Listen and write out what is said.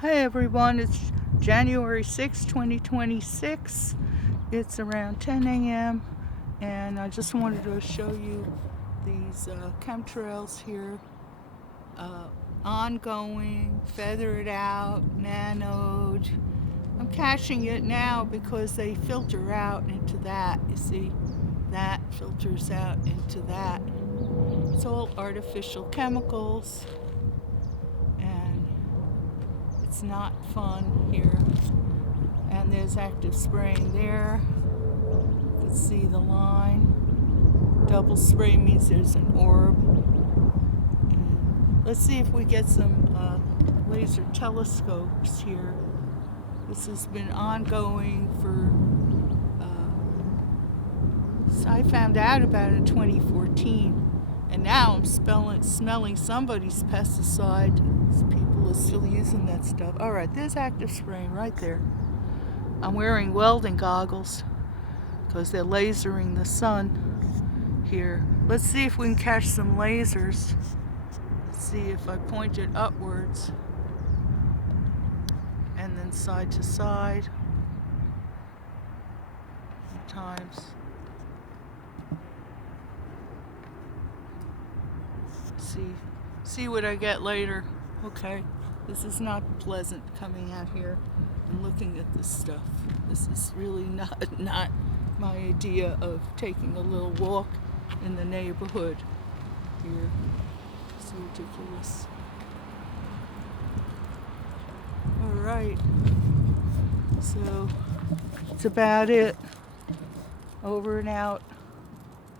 Hi everyone, it's January 6, 2026. It's around 10 a.m. and I just wanted to show you these chemtrails here. Ongoing, feathered out, nanode. I'm caching it now because they filter out into that. You see, that filters out into that. It's all artificial chemicals. And it's not fun here. And there's active spraying there. You can see the line. Double spray means there's an orb. And let's see if we get some laser telescopes here. This has been ongoing for, I found out about it in 2014. And now I'm smelling somebody's pesticide. People are still using that stuff. All right, there's active spraying right there. I'm wearing welding goggles because they're lasering the sun here. Let's see if we can catch some lasers. Let's see if I point it upwards and then side to side. Sometimes. See what I get later. Okay, this is not pleasant coming out here and looking at this stuff. This is really not my idea of taking a little walk in the neighborhood here. It's ridiculous. All right, so that's about it. Over and out.